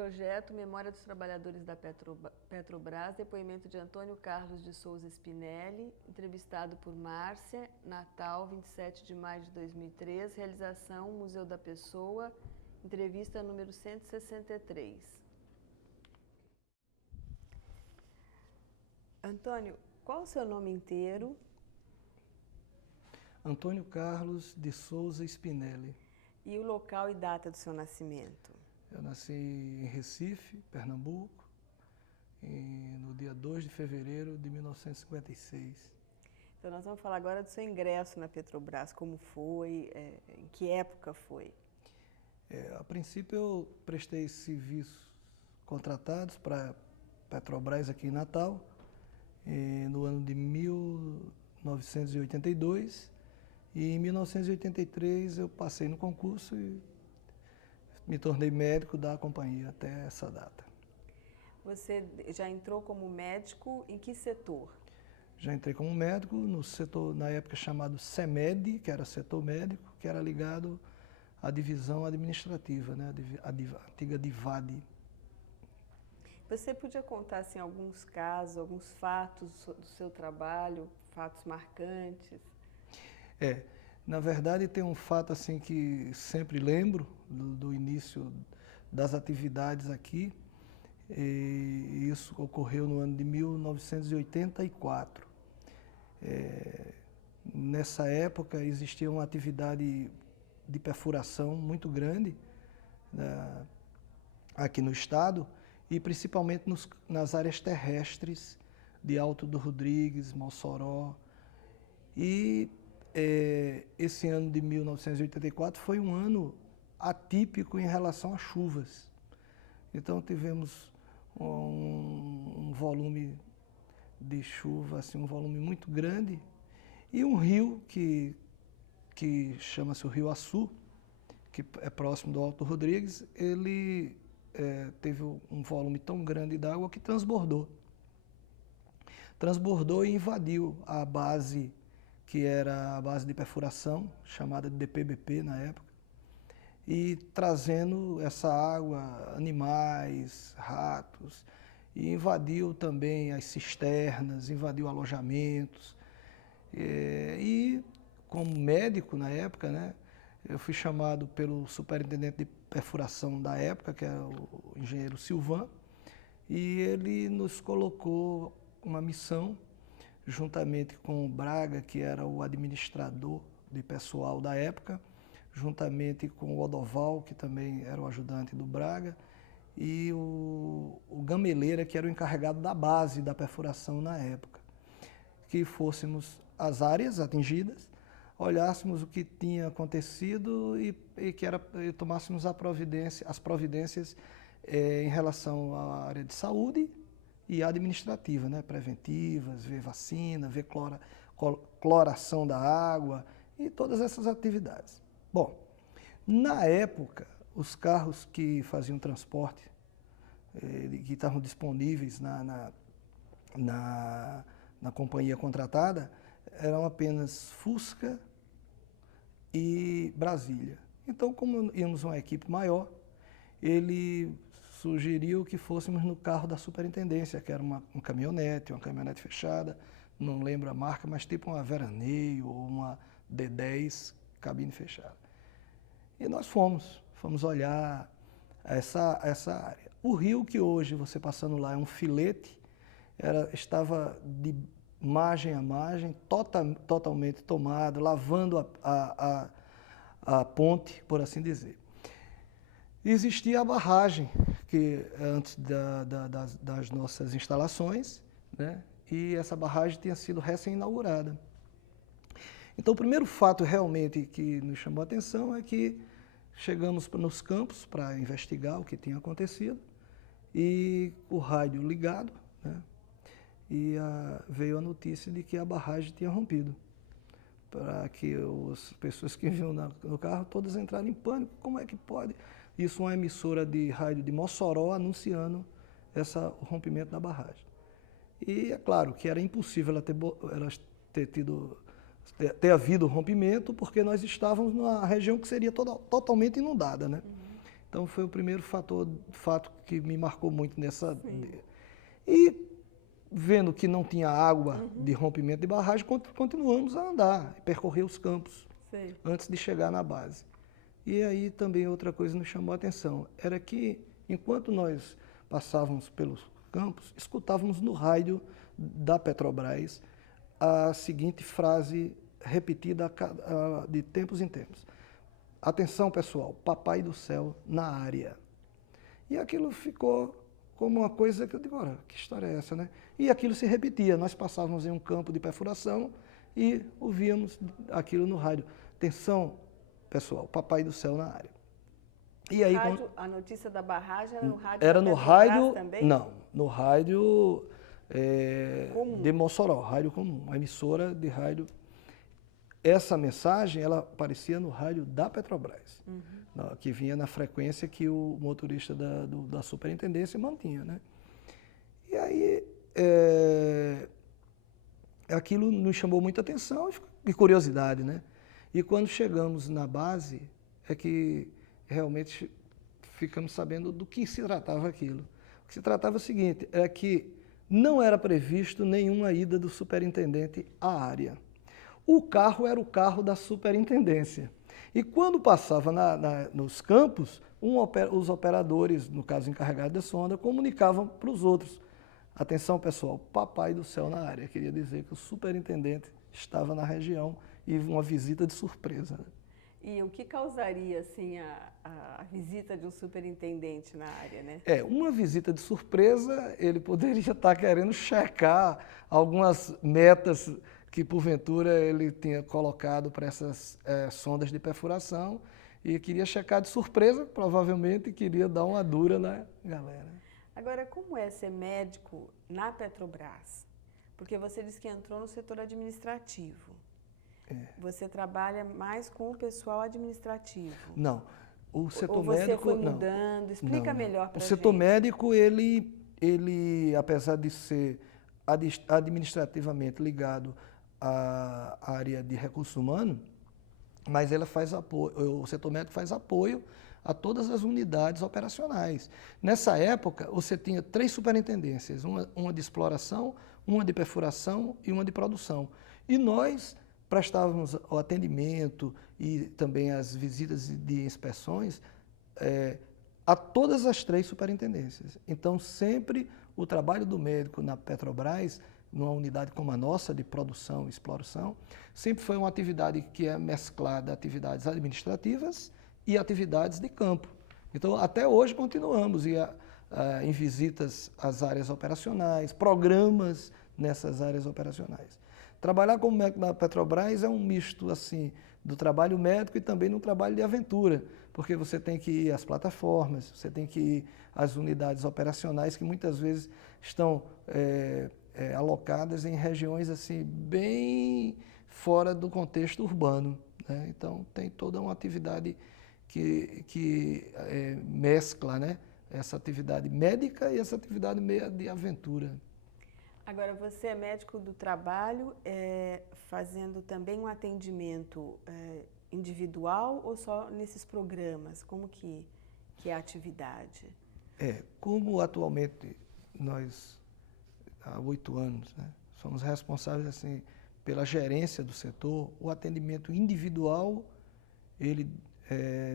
Projeto Memória dos Trabalhadores da Petrobras, depoimento de Antônio Carlos de Souza Spinelli, entrevistado por Márcia, Natal, 27 de maio de 2003, realização Museu da Pessoa, entrevista número 163. Antônio, qual o seu nome inteiro? Antônio Carlos de Souza Spinelli. E o local e data do seu nascimento? Eu nasci em Recife, Pernambuco, no dia 2 de fevereiro de 1956. Então, nós vamos falar agora do seu ingresso na Petrobras, como foi, em que época foi? A princípio, eu prestei serviços contratados para Petrobras aqui em Natal, no ano de 1982, e em 1983 eu passei no concurso e me tornei médico da companhia até essa data. Você já entrou como médico em que setor? Já entrei como médico no setor, na época chamado CEMED, que era setor médico, que era ligado à divisão administrativa, né, a antiga DIVAD. Você podia contar assim, alguns casos, alguns fatos do seu trabalho, fatos marcantes? Na verdade, tem um fato assim que sempre lembro do início das atividades aqui. E isso ocorreu no ano de 1984. Nessa época existia uma atividade de perfuração muito grande aqui no estado e principalmente nas áreas terrestres de Alto do Rodrigues, Mossoró. E esse ano de 1984 foi um ano atípico em relação às chuvas. Então tivemos um volume de chuva, assim, um volume muito grande, e um rio que chama-se o Rio Açu, que é próximo do Alto Rodrigues, ele teve um volume tão grande d'água que transbordou. Transbordou e invadiu a base, que era a base de perfuração, chamada de DPBP na época, e trazendo essa água, animais, ratos, e invadiu também as cisternas, invadiu alojamentos. E como médico na época, né, eu fui chamado pelo superintendente de perfuração da época, que era o engenheiro Silvan, e ele nos colocou uma missão, juntamente com o Braga, que era o administrador de pessoal da época, juntamente com o Odoval, que também era o ajudante do Braga, e o Gameleira, que era o encarregado da base da perfuração na época. Que fôssemos às áreas atingidas, olhássemos o que tinha acontecido e tomássemos as providências em relação à área de saúde e administrativa, né, preventivas, ver vacina, ver cloração da água e todas essas atividades. Bom, na época, os carros que faziam transporte, que estavam disponíveis na companhia contratada, eram apenas Fusca e Brasília. Então, como íamos uma equipe maior, ele sugeriu que fôssemos no carro da superintendência, que era uma caminhonete fechada, não lembro a marca, mas tipo uma Veraneio ou uma D10, cabine fechada. E nós fomos olhar essa área. O rio que hoje você passando lá é um filete, estava de margem a margem, totalmente tomado, lavando a ponte, por assim dizer. Existia a barragem, que antes das nossas instalações, né? E essa barragem tinha sido recém-inaugurada. Então, o primeiro fato realmente que nos chamou a atenção é que chegamos nos campos para investigar o que tinha acontecido e o rádio ligado, né? E veio a notícia de que a barragem tinha rompido. Para que as pessoas que vinham no carro todas entraram em pânico. Como é que pode? Isso uma emissora de rádio de Mossoró anunciando o rompimento da barragem. E é claro que era impossível ela ter havido rompimento, porque nós estávamos numa região que seria totalmente inundada, né? Então foi o primeiro fato que me marcou muito nessa. Sim. E vendo que não tinha água de rompimento de barragem, continuamos a andar, percorrer os campos Sei. antes de chegar na base. E aí também outra coisa nos chamou a atenção, era que enquanto nós passávamos pelos campos, escutávamos no rádio da Petrobras a seguinte frase repetida de tempos em tempos. Atenção pessoal, Papai do Céu na área. E aquilo ficou como uma coisa que eu digo, ora, que história é essa, né? E aquilo se repetia, nós passávamos em um campo de perfuração e ouvíamos aquilo no rádio. Atenção pessoal, Papai do Céu na área. E aí, A notícia da barragem era no rádio era da no Petrobras rádio, também? não, no rádio Comum. de Mossoró, rádio comum, uma emissora de rádio. Essa mensagem, ela aparecia no rádio da Petrobras, que vinha na frequência que o motorista da superintendência mantinha, né? E aí, aquilo nos chamou muita atenção e curiosidade, né? E quando chegamos na base, é que realmente ficamos sabendo do que se tratava aquilo. O que se tratava é o seguinte, é que não era previsto nenhuma ida do superintendente à área. O carro era o carro da superintendência. E quando passava nos campos, os operadores, no caso encarregados da sonda, comunicavam para os outros. Atenção pessoal, Papai do Céu na área. Queria dizer que o superintendente estava na região e uma visita de surpresa. Né? E o que causaria assim, a visita de um superintendente na área, né? Uma visita de surpresa, ele poderia estar querendo checar algumas metas que porventura ele tinha colocado para essas sondas de perfuração e queria checar de surpresa, provavelmente queria dar uma dura na galera. Agora, como é ser médico na Petrobras? Porque você disse que entrou no setor administrativo. Você trabalha mais com o pessoal administrativo? Não, o setor Ou você médico foi mudando? Explica melhor para a gente. O setor médico, ele, apesar de ser administrativamente ligado à área de recursos humanos, mas ela faz apoio, o setor médico faz apoio a todas as unidades operacionais. Nessa época, você tinha 3 superintendências, uma de exploração, uma de perfuração e uma de produção. E nós prestávamos o atendimento e também as visitas de inspeções a todas as 3 superintendências. Então, sempre o trabalho do médico na Petrobras, numa unidade como a nossa, de produção e exploração, sempre foi uma atividade que é mesclada a atividades administrativas e atividades de campo. Então, até hoje continuamos em visitas às áreas operacionais, programas nessas áreas operacionais. Trabalhar como médico na Petrobras é um misto assim, do trabalho médico e também no trabalho de aventura, porque você tem que ir às plataformas, você tem que ir às unidades operacionais que muitas vezes estão alocadas em regiões assim, bem fora do contexto urbano. Né? Então, tem toda uma atividade que mescla, né? Essa atividade médica e essa atividade meio de aventura. Agora, você é médico do trabalho, fazendo também um atendimento individual ou só nesses programas? Como que é a atividade? Como atualmente nós, há 8 anos, né, somos responsáveis assim, pela gerência do setor, o atendimento individual ele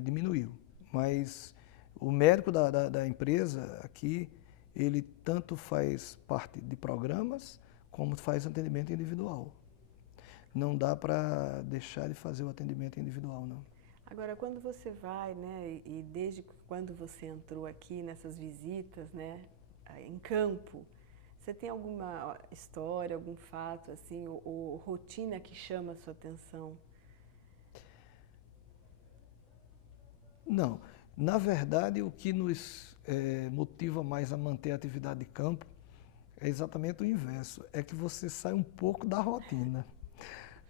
diminuiu, mas o médico da empresa aqui, ele tanto faz parte de programas, como faz atendimento individual. Não dá para deixar de fazer o atendimento individual, não. Agora, quando você vai, né, e desde quando você entrou aqui nessas visitas, né, em campo, você tem alguma história, algum fato, assim, ou rotina que chama a sua atenção? Não. Na verdade, o que nos motiva mais a manter a atividade de campo é exatamente o inverso, é que você sai um pouco da rotina.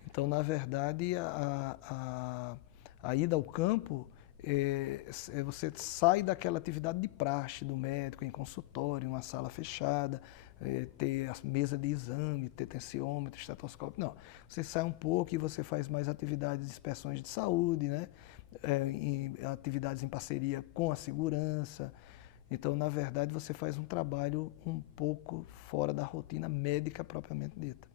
Então, na verdade, a ida ao campo, você sai daquela atividade de praxe do médico em consultório, em uma sala fechada, ter a mesa de exame, ter tensiômetro, estetoscópio, não. Você sai um pouco e você faz mais atividades de inspeções de saúde, né? Atividades em parceria com a segurança. Então, na verdade, você faz um trabalho um pouco fora da rotina médica propriamente dita.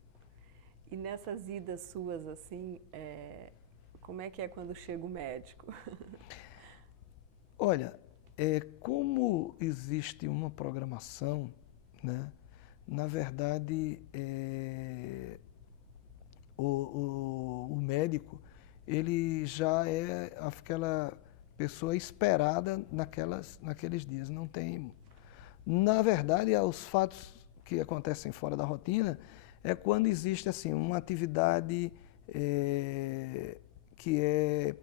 E nessas idas suas, assim, como é que é quando chega o médico? Olha, como existe uma programação, né? Na verdade, o médico, ele já é aquela pessoa esperada naqueles dias. Não tem. Na verdade, os fatos que acontecem fora da rotina é quando existe assim uma atividade que é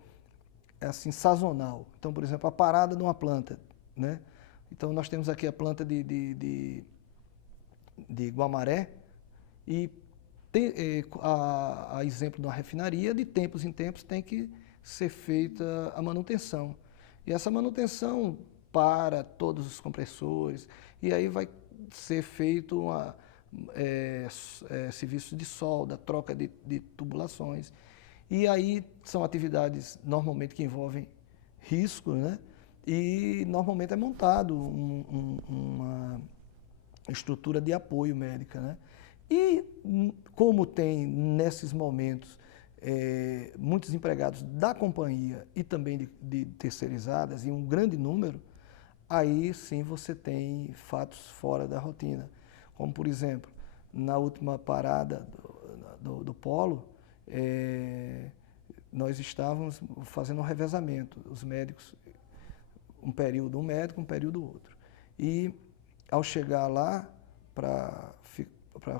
assim sazonal. Então, por exemplo, a parada de uma planta, né? Então, nós temos aqui a planta de Guamaré e a exemplo de uma refinaria, de tempos em tempos tem que ser feita a manutenção. E essa manutenção para todos os compressores, e aí vai ser feito serviço de solda, troca de tubulações. E aí são atividades normalmente que envolvem risco, né? E normalmente é montado uma estrutura de apoio médica, né? E como tem nesses momentos muitos empregados da companhia e também de terceirizadas, e um grande número, aí sim você tem fatos fora da rotina. Como, por exemplo, na última parada do polo, nós estávamos fazendo um revezamento, os médicos, um período um médico, um período outro. E ao chegar lá, para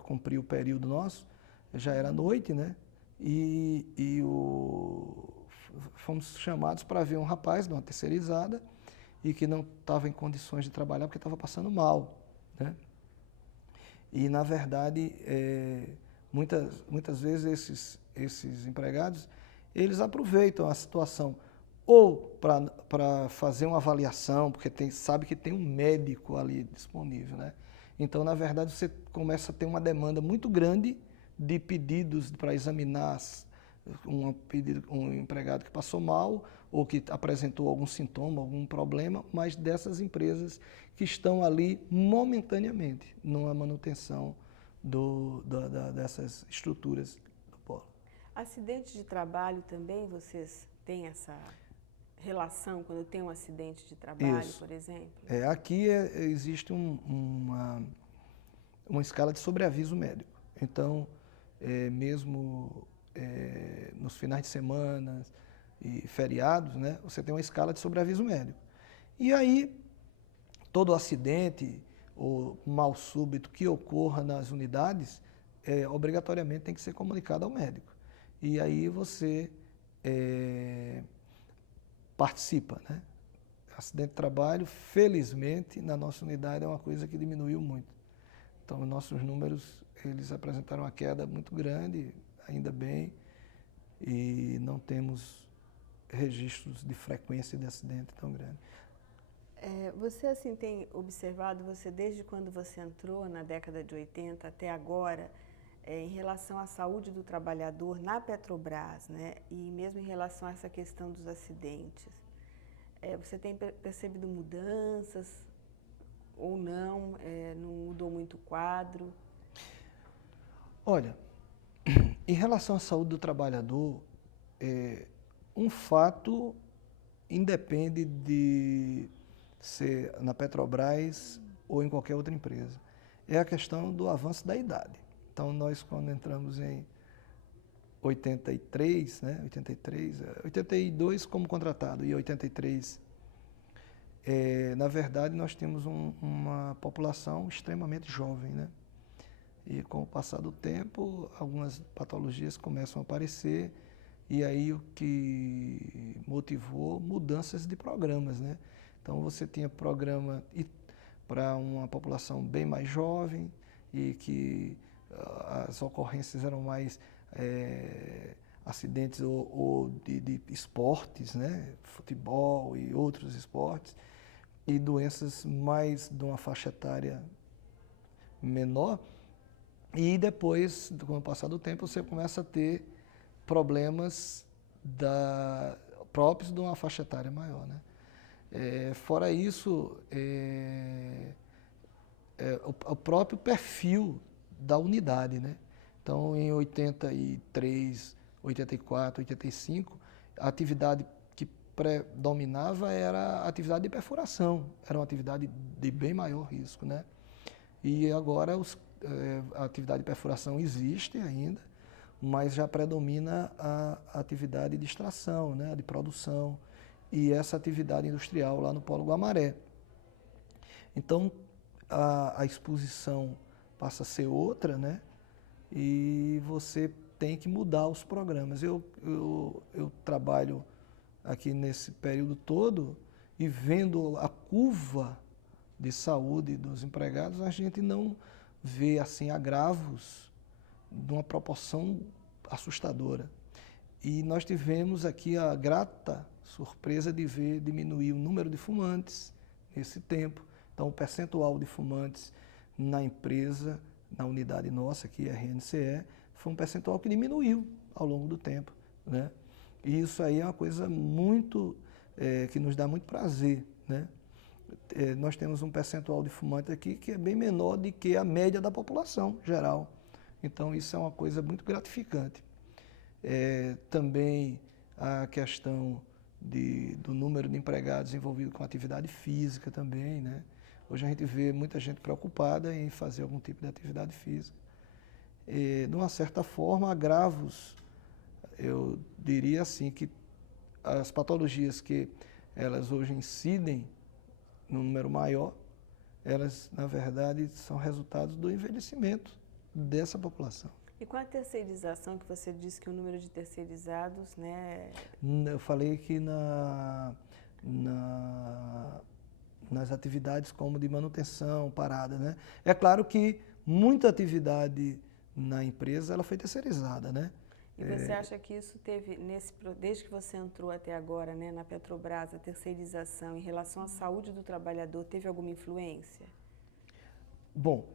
cumprir o período nosso, já era noite, né? Fomos chamados para ver um rapaz de uma terceirizada e que não estava em condições de trabalhar porque estava passando mal, né? E, na verdade, muitas vezes esses empregados, eles aproveitam a situação ou para fazer uma avaliação, porque sabe que tem um médico ali disponível, né? Então, na verdade, você começa a ter uma demanda muito grande de pedidos para examinar um empregado que passou mal ou que apresentou algum sintoma, algum problema, mas dessas empresas que estão ali momentaneamente numa manutenção dessas estruturas do polo. Acidente de trabalho também, vocês têm essa relação quando tem um acidente de trabalho, Isso. por exemplo? Aqui existe uma escala de sobreaviso médico. Então, mesmo nos finais de semana e feriados, né, você tem uma escala de sobreaviso médico. E aí, todo acidente ou mal súbito que ocorra nas unidades, obrigatoriamente tem que ser comunicado ao médico. E aí você participa, né? Acidente de trabalho, felizmente, na nossa unidade é uma coisa que diminuiu muito. Então, os nossos números, eles apresentaram uma queda muito grande, ainda bem, e não temos registros de frequência de acidente tão grande. Você, assim, tem observado, desde quando você entrou na década de 80 até agora, em relação à saúde do trabalhador na Petrobras, né, e mesmo em relação a essa questão dos acidentes, você tem percebido mudanças ou não? Não mudou muito o quadro? Olha, em relação à saúde do trabalhador, um fato independe de ser na Petrobras ou em qualquer outra empresa. É a questão do avanço da idade. Então, nós, quando entramos em 83, né, 82 como contratado e 83, na verdade, nós temos uma população extremamente jovem, né? E com o passar do tempo, algumas patologias começam a aparecer, e aí o que motivou mudanças de programas, né? Então, você tinha programa para uma população bem mais jovem e que as ocorrências eram mais acidentes ou de esportes, né? Futebol e outros esportes, e doenças mais de uma faixa etária menor, e depois, com o passar do tempo, você começa a ter problemas próprios de uma faixa etária maior, né? Fora isso, o próprio perfil da unidade, né? Então, em 83, 84, 85, a atividade que predominava era a atividade de perfuração, era uma atividade de bem maior risco, né? E agora a atividade de perfuração existe ainda, mas já predomina a atividade de extração, né? De produção, e essa atividade industrial lá no Polo Guamaré. Então, a exposição passa a ser outra, né? E você tem que mudar os programas. Eu trabalho aqui nesse período todo e vendo a curva de saúde dos empregados, a gente não vê assim agravos de uma proporção assustadora. E nós tivemos aqui a grata surpresa de ver diminuir o número de fumantes nesse tempo. Então, o percentual de fumantes na empresa, na unidade nossa, aqui, RNCE, foi um percentual que diminuiu ao longo do tempo, né? E isso aí é uma coisa muito, que nos dá muito prazer, né? Nós temos um percentual de fumantes aqui que é bem menor do que a média da população geral. Então, isso é uma coisa muito gratificante. Também a questão do número de empregados envolvidos com atividade física também, né? Hoje a gente vê muita gente preocupada em fazer algum tipo de atividade física. De uma certa forma, agravos, eu diria assim, que as patologias que elas hoje incidem num número maior, elas, na verdade, são resultados do envelhecimento dessa população. E com a terceirização, que você disse que o número de terceirizados, né? Eu falei que nas atividades como de manutenção, parada, né? É claro que muita atividade na empresa ela foi terceirizada, né? E você acha que isso teve, desde que você entrou até agora, né, na Petrobras, a terceirização em relação à saúde do trabalhador, teve alguma influência? Bom,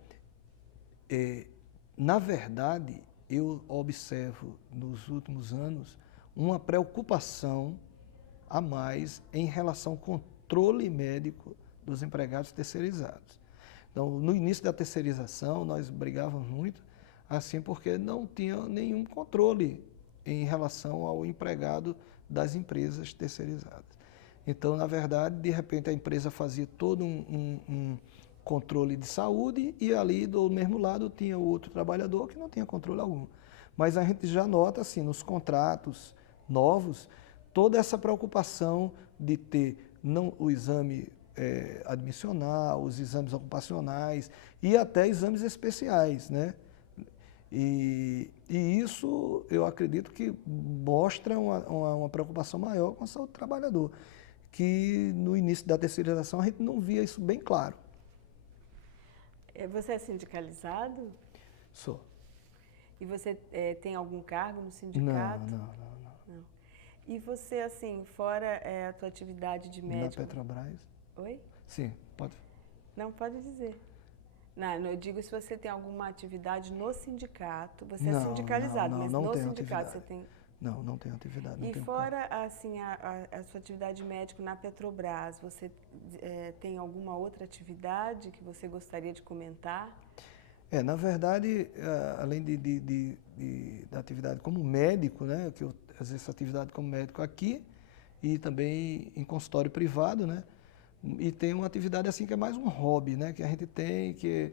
na verdade, eu observo nos últimos anos uma preocupação a mais em relação ao controle médico dos empregados terceirizados. Então, no início da terceirização, nós brigávamos muito, assim, porque não tinha nenhum controle em relação ao empregado das empresas terceirizadas. Então, na verdade, de repente, a empresa fazia todo um controle de saúde e ali, do mesmo lado, tinha o outro trabalhador que não tinha controle algum. Mas a gente já nota, assim, nos contratos novos, toda essa preocupação de ter o exame admissional, os exames ocupacionais e até exames especiais, né? E isso, eu acredito que mostra uma preocupação maior com a saúde do trabalhador, que no início da terceirização a gente não via isso bem claro. Você é sindicalizado? Sou. E você tem algum cargo no sindicato? Não. E você, assim, fora a tua atividade de médico... Na Petrobras? Oi? Sim, pode. Não, pode dizer. Não, eu digo se você tem alguma atividade no sindicato. Você é Não, sindicalizado, mas não no tenho sindicato atividade. você tem... Não tenho atividade. Não E tenho fora, assim, a sua atividade de médico na Petrobras, você tem alguma outra atividade que você gostaria de comentar? Na verdade, além da atividade como médico, né, que eu exerço atividade como médico aqui e também em consultório privado, né, e tem uma atividade assim que é mais um hobby, né, que a gente tem, que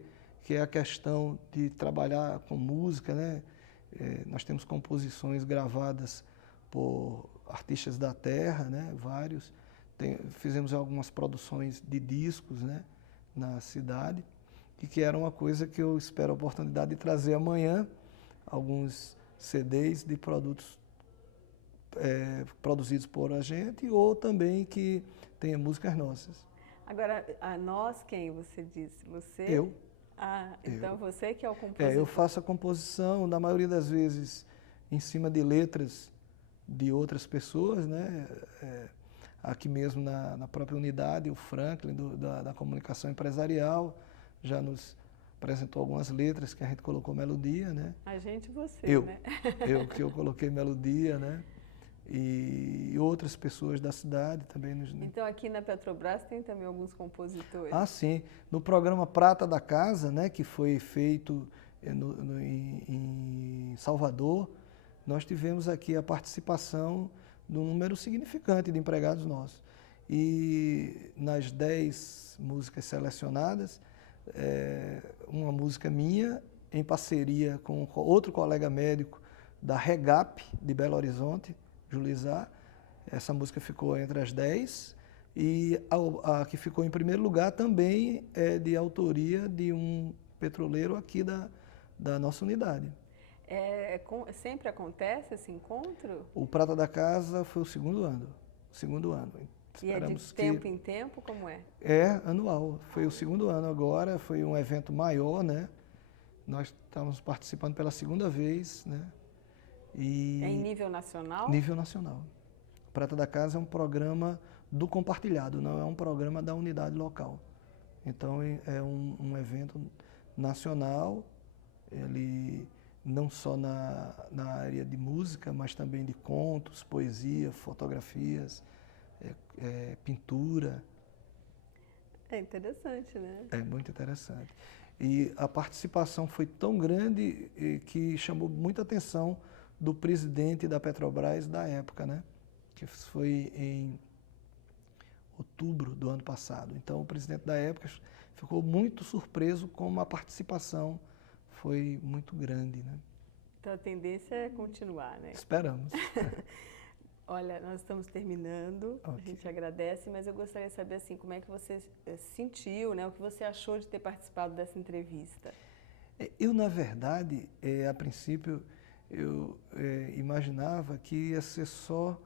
é a questão de trabalhar com música, né. Nós temos composições gravadas por artistas da terra, né, vários. Fizemos algumas produções de discos, né, na cidade, e que era uma coisa que eu espero a oportunidade de trazer amanhã, alguns CDs de produtos produzidos por a gente, ou também que tenha músicas nossas. Agora, a nós quem você disse? Você? Eu. Então você que é o compositor. Eu faço a composição, na maioria das vezes, em cima de letras de outras pessoas, né? Aqui mesmo na própria unidade, o Franklin, da comunicação empresarial, já nos apresentou algumas letras que a gente colocou melodia, né? A gente e você, né? Eu coloquei melodia, né? E outras pessoas da cidade também. Então, aqui na Petrobras tem também alguns compositores. Ah, sim. No programa Prata da Casa, né, que foi feito em Salvador, nós tivemos aqui a participação de um número significante de empregados nossos. E nas 10 músicas selecionadas, uma música minha, em parceria com outro colega médico da Regap, de Belo Horizonte, Julizar. Essa música ficou entre as 10 e a que ficou em primeiro lugar também é de autoria de um petroleiro aqui da nossa unidade. Sempre acontece esse encontro? O Prata da Casa foi o segundo ano. E é de tempo em tempo, como é? É anual. Foi o segundo ano agora, foi um evento maior, né? Nós estamos participando pela segunda vez, né? E é em nível nacional? Nível nacional. Prata da Casa é um programa do compartilhado, não é um programa da unidade local. Então é um evento nacional, ele não só na área de música, mas também de contos, poesia, fotografias, pintura. É interessante, né? É muito interessante. E a participação foi tão grande que chamou muita atenção do presidente da Petrobras da época, né? Que foi em outubro do ano passado. Então, o presidente da época ficou muito surpreso como a participação foi muito grande, né? Então, a tendência é continuar, né? Esperamos. Olha, nós estamos terminando, okay. A gente agradece, mas eu gostaria de saber assim, como é que você sentiu, né? O que você achou de ter participado dessa entrevista? Eu, na verdade, a princípio, eu imaginava que ia ser só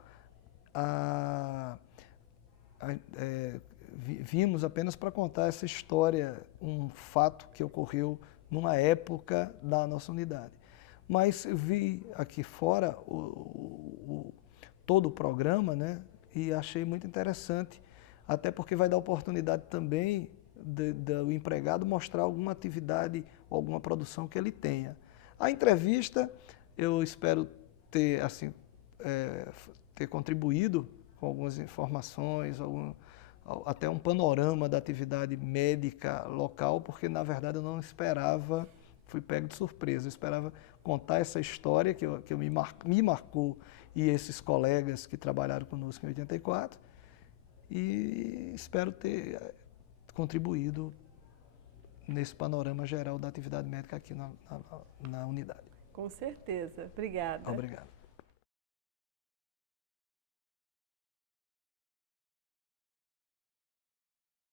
vimos apenas para contar essa história, um fato que ocorreu numa época da nossa unidade. Mas vi aqui fora todo o programa, né, e achei muito interessante, até porque vai dar oportunidade também do empregado mostrar alguma atividade, alguma produção que ele tenha. A entrevista, eu espero ter, assim, ter contribuído com algumas informações, até um panorama da atividade médica local, porque, na verdade, eu não esperava, fui pego de surpresa, eu esperava contar essa história que me marcou e esses colegas que trabalharam conosco em 84, e espero ter contribuído nesse panorama geral da atividade médica aqui na unidade. Com certeza. Obrigada. Obrigado.